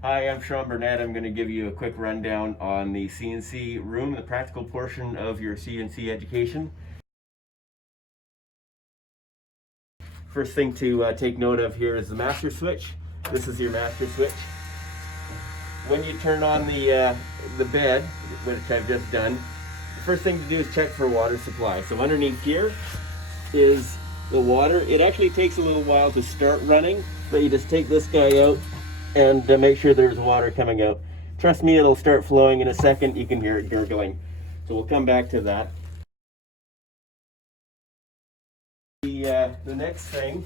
Hi, I'm Sean Burnett. I'm going to give you a quick rundown on the CNC room, the practical portion of your CNC education. First thing to take note of here is the master switch. This is your master switch. When you turn on the bed, which I've just done, the first thing to do is check for water supply. So underneath here is the water. It actually takes a little while to start running, but you just take this guy out and make sure there's water coming out. Trust me, it'll start flowing in a second. You can hear it gurgling. So we'll come back to that. The next thing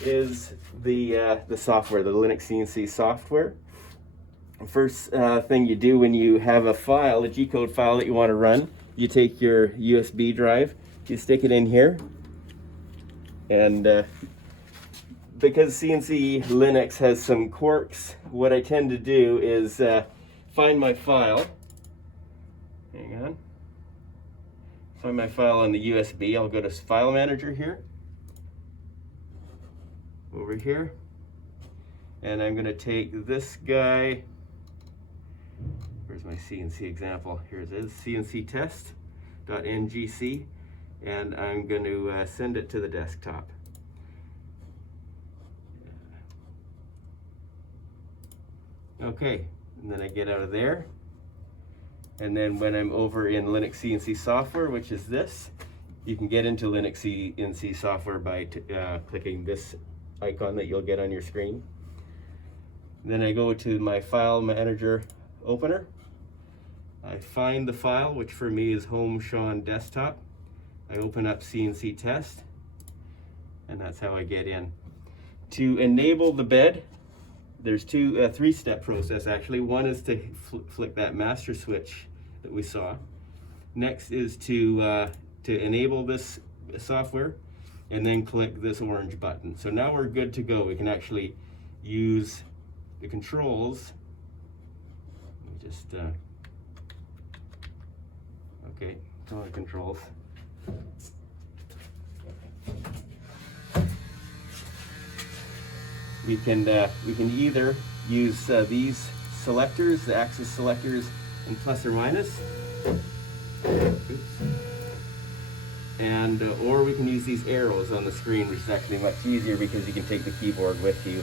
is the software, the Linux CNC software. First thing you do when you have a file, a G-code file that you want to run, you take your USB drive, you stick it in here, and because CNC Linux has some quirks, what I tend to do is find my file. Hang on. Find my file on the USB. I'll go to File Manager here. Over here. And I'm going to take this guy. Where's my CNC example? Here it is, CNC test.ngc. And I'm going to send it to the desktop. Okay, and then I get out of there. And then when I'm over in Linux CNC software, which is this, you can get into Linux CNC software by clicking this icon that you'll get on your screen. Then I go to my file manager opener. I find the file, which for me is Home Sean Desktop. I open up CNC test, and that's how I get in. To enable the bed, there's a three-step process actually. One is to flick that master switch that we saw. Next is to enable this software, and then click this orange button. So now we're good to go. We can actually use the controls. Let me just okay, some of the controls. We can either use these selectors, the axis selectors, in plus or minus. Oops. And or we can use these arrows on the screen, which is actually much easier because you can take the keyboard with you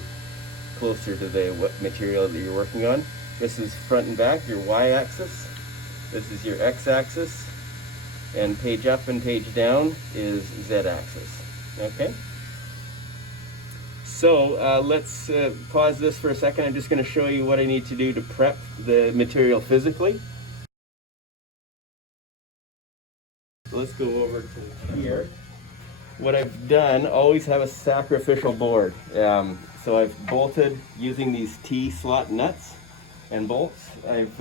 closer to the material that you're working on. This is front and back, your y-axis. This is your x-axis, and page up and page down is z-axis. Okay. So let's pause this for a second. I'm just going to show you what I need to do to prep the material physically. So let's go over to here. What I've done, always have a sacrificial board. So I've bolted using these T-slot nuts and bolts. I've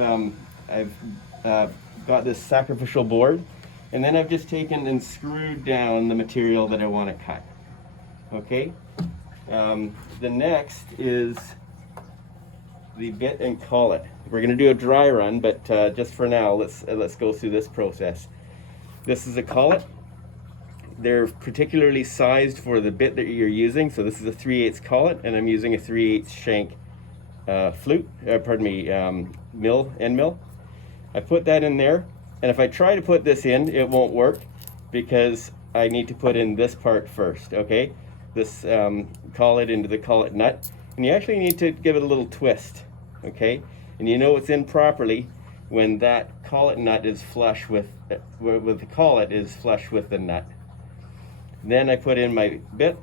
got this sacrificial board, and then I've just taken and screwed down the material that I want to cut. Okay. The next is the bit and collet. We're going to do a dry run, but just for now, let's go through this process. This is a collet. They're particularly sized for the bit that you're using. So this is a 3/8 collet, and I'm using a 3/8 shank end mill. I put that in there, and if I try to put this in, it won't work because I need to put in this part first. Okay. This collet into the collet nut, and you actually need to give it a little twist, okay? And you know it's in properly when that collet nut is flush with the collet is flush with the nut. Then I put in my bit,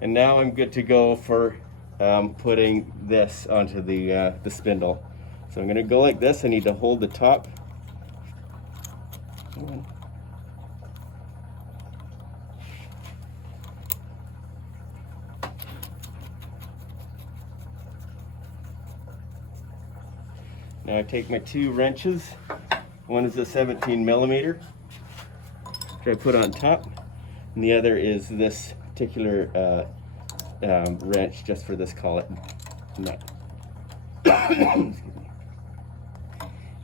and now I'm good to go for putting this onto the spindle. So I'm going to go like this. I need to hold the top. Now I take my two wrenches. One is a 17mm, which I put on top, and the other is this particular wrench just for this collet nut.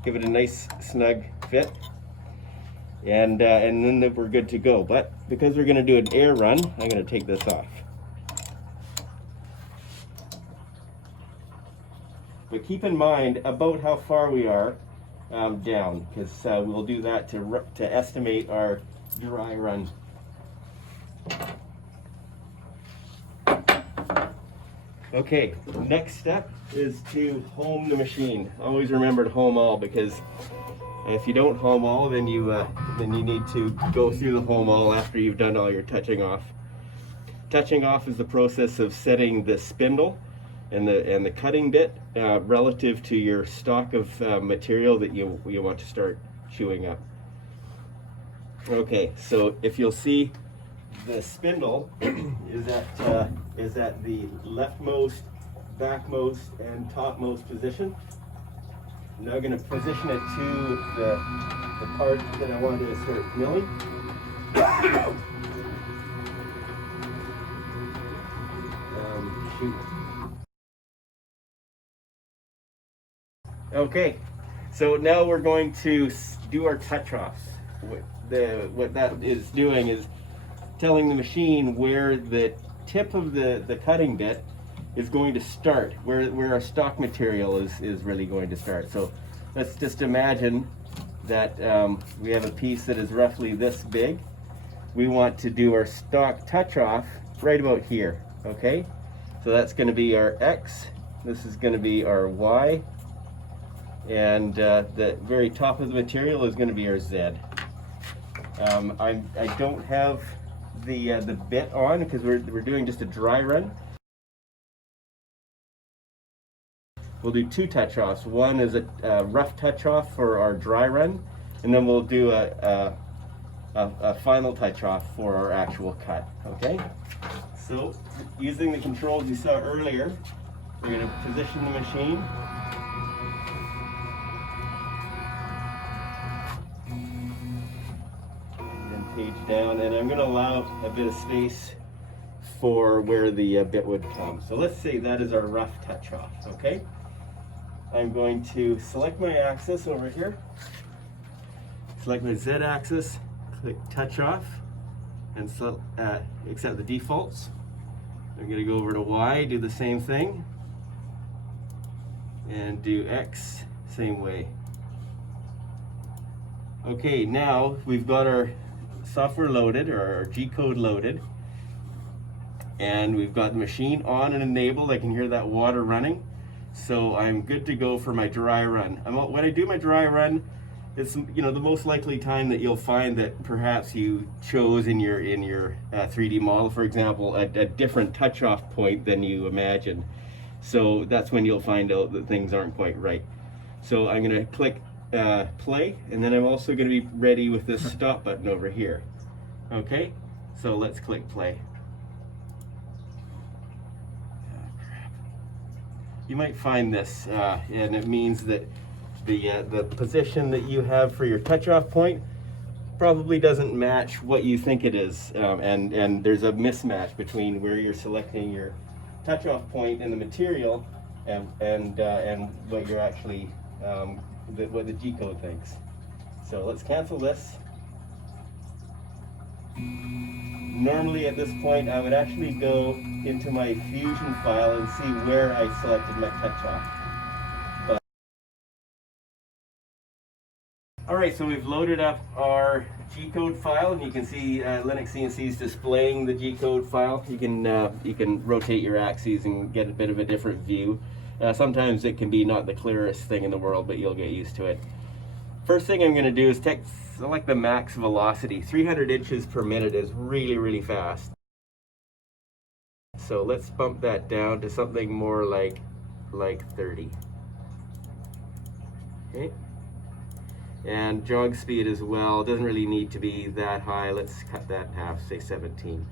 Give it a nice snug fit, and then we're good to go. But because we're going to do an air run, I'm going to take this off. But keep in mind about how far we are down, because we'll do that to estimate our dry run. Okay, next step is to home the machine. Always remember to home all, because if you don't home all, then you need to go through the home all after you've done all your touching off. Touching off is the process of setting the spindle and the cutting bit relative to your stock of material that you want to start chewing up. Okay, so if you'll see, the spindle is at the leftmost, backmost, and topmost position. I'm now going to position it to the part that I wanted to start milling. Shoot. Okay, so now we're going to do our touch offs. What that is doing is telling the machine where the tip of the cutting bit is going to start, where our stock material is really going to start. So let's just imagine that we have a piece that is roughly this big. We want to do our stock touch off right about here, okay? So that's going to be our X, this is going to be our Y, and the very top of the material is going to be our Z. I don't have the bit on because we're doing just a dry run. We'll do two touch offs. One is a rough touch off for our dry run, and then we'll do a final touch off for our actual cut. Okay? So using the controls you saw earlier, we're going to position the machine. Page down, and I'm going to allow a bit of space for where the bit would come. So let's say that is our rough touch off, okay? I'm going to select my axis over here, select my Z axis, click touch off, and accept the defaults. I'm going to go over to Y, do the same thing, and do X, same way. Okay, now we've got our software loaded, or our G-code loaded, and we've got the machine on and enabled. I can hear that water running, so I'm good to go for my dry run. When I do my dry run, it's the most likely time that you'll find that perhaps you chose in your 3D model, for example, a different touch-off point than you imagined. So that's when you'll find out that things aren't quite right. So I'm going to click play, and then I'm also going to be ready with this stop button over here. Okay, so let's click play. You might find this, and it means that the position that you have for your touch-off point probably doesn't match what you think it is, and there's a mismatch between where you're selecting your touch-off point in the material and what you're actually what the G-code thinks. So let's cancel this. Normally at this point I would actually go into my Fusion file and see where I selected my touch off. Alright, so we've loaded up our G-code file, and you can see Linux CNC is displaying the G-code file. You can rotate your axes and get a bit of a different view. Sometimes it can be not the clearest thing in the world, but you'll get used to it. First thing I'm going to do is select the max velocity. 300 inches per minute is really, really fast. So let's bump that down to something more like 30. Okay. And jog speed as well, doesn't really need to be that high. Let's cut that in half, say 17.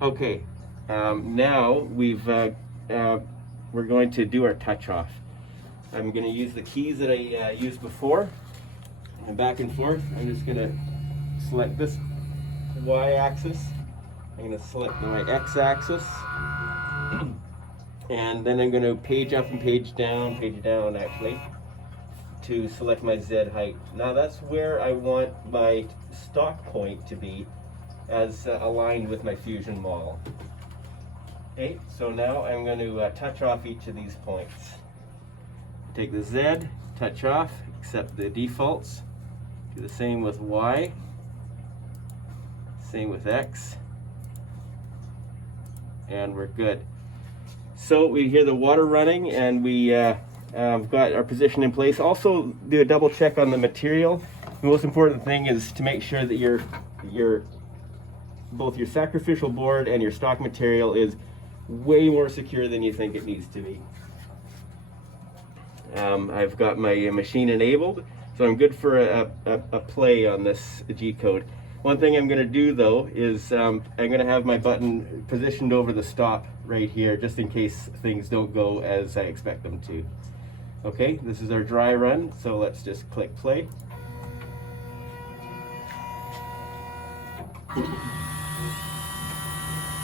Okay, now we're going to do our touch off. I'm going to use the keys that I used before, and back and forth. I'm just going to select this Y axis. I'm going to select my X axis, and then I'm going to page up and page down actually, to select my Z height. Now that's where I want my stock point to be as aligned with my Fusion model. Okay, so now I'm going to touch off each of these points. Take the Z, touch off, accept the defaults. Do the same with Y, same with X, and we're good. So we hear the water running, and we got our position in place. Also do a double check on the material. The most important thing is to make sure that both your sacrificial board and your stock material is way more secure than you think it needs to be. I've got my machine enabled, so I'm good for a play on this G-code. One thing I'm going to do though is I'm going to have my button positioned over the stop right here, just in case things don't go as I expect them to. Okay, this is our dry run, so let's just click play.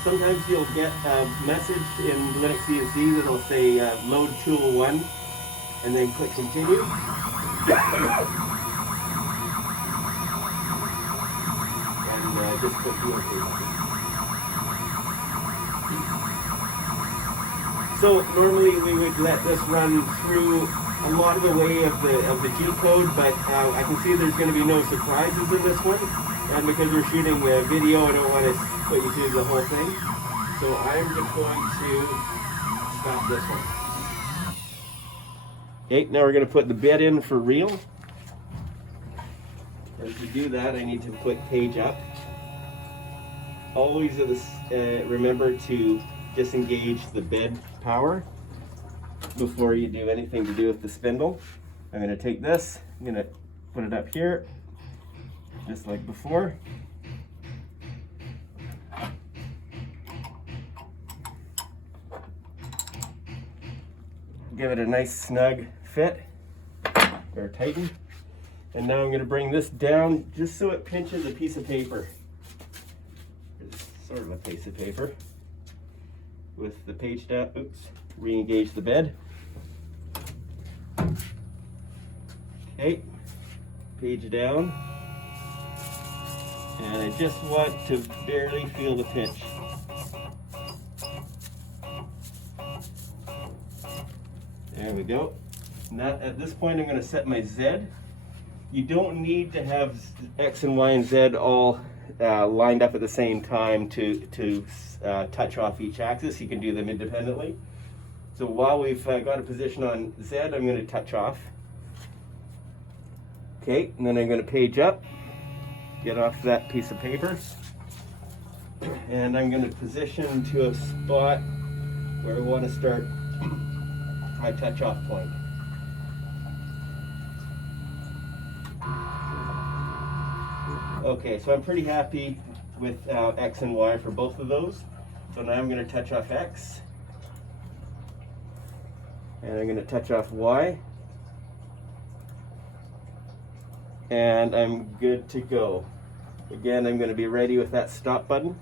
Sometimes you'll get a message in Linux CNC that'll say load tool 1, and then click continue. And just click the OK button. So normally we would let this run through a lot of the way of the G code, but I can see there's going to be no surprises in this one. And because we're shooting a video, I don't want to put you through the whole thing. So I'm just going to stop this one. Okay, now we're going to put the bed in for real. And to do that, I need to click page up. Always remember to disengage the bed power before you do anything to do with the spindle. I'm going to take this, I'm going to put it up here, just like before. Give it a nice snug fit, or tighten. And now I'm going to bring this down just so it pinches a piece of paper. It's sort of a piece of paper. With the page down, re-engage the bed. Okay, page down. And I just want to barely feel the pinch. There we go. Now at this point I'm going to set my Z. You don't need to have X and Y and Z all lined up at the same time to touch off each axis. You can do them independently. So while we've got a position on Z, I'm going to touch off. Okay, and then I'm going to page up, get off that piece of paper, and I'm going to position to a spot where I want to start my touch off point. Okay, so I'm pretty happy with X and Y for both of those. So now I'm going to touch off X, and I'm going to touch off Y, and I'm good to go. Again, I'm going to be ready with that stop button.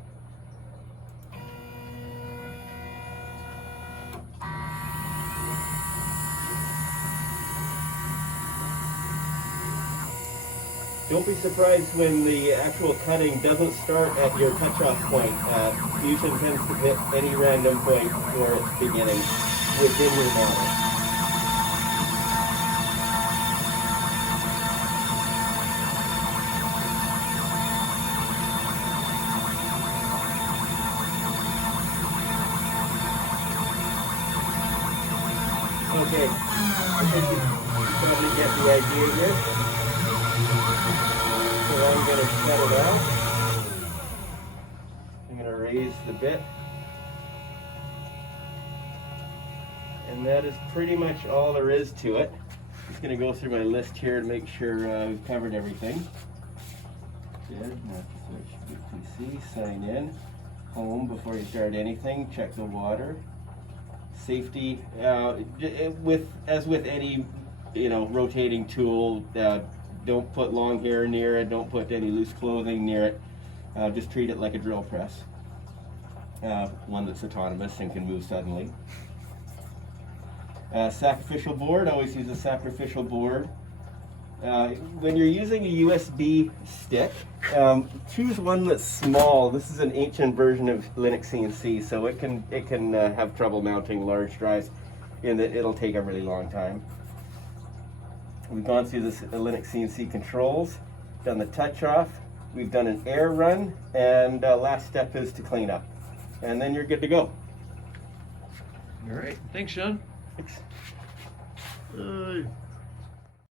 Don't be surprised when the actual cutting doesn't start at your touch-off point. Fusion tends to hit any random point for its beginning within your model. Okay, I think you probably get the idea here. So I'm going to cut it out. I'm going to raise the bit. And that is pretty much all there is to it. Just going to go through my list here and make sure we've covered everything. Good. Now switch to PC, sign in. Home before you start anything. Check the water. Safety. As with any rotating tool, don't put long hair near it, don't put any loose clothing near it. Just treat it like a drill press. One that's autonomous and can move suddenly. Sacrificial board, always use a sacrificial board. When you're using a USB stick, choose one that's small. This is an ancient version of Linux CNC, so it can have trouble mounting large drives in that it'll take a really long time. We've gone through the Linux CNC controls, done the touch off, we've done an air run, and last step is to clean up. And then you're good to go. All right, thanks, Sean. Thanks.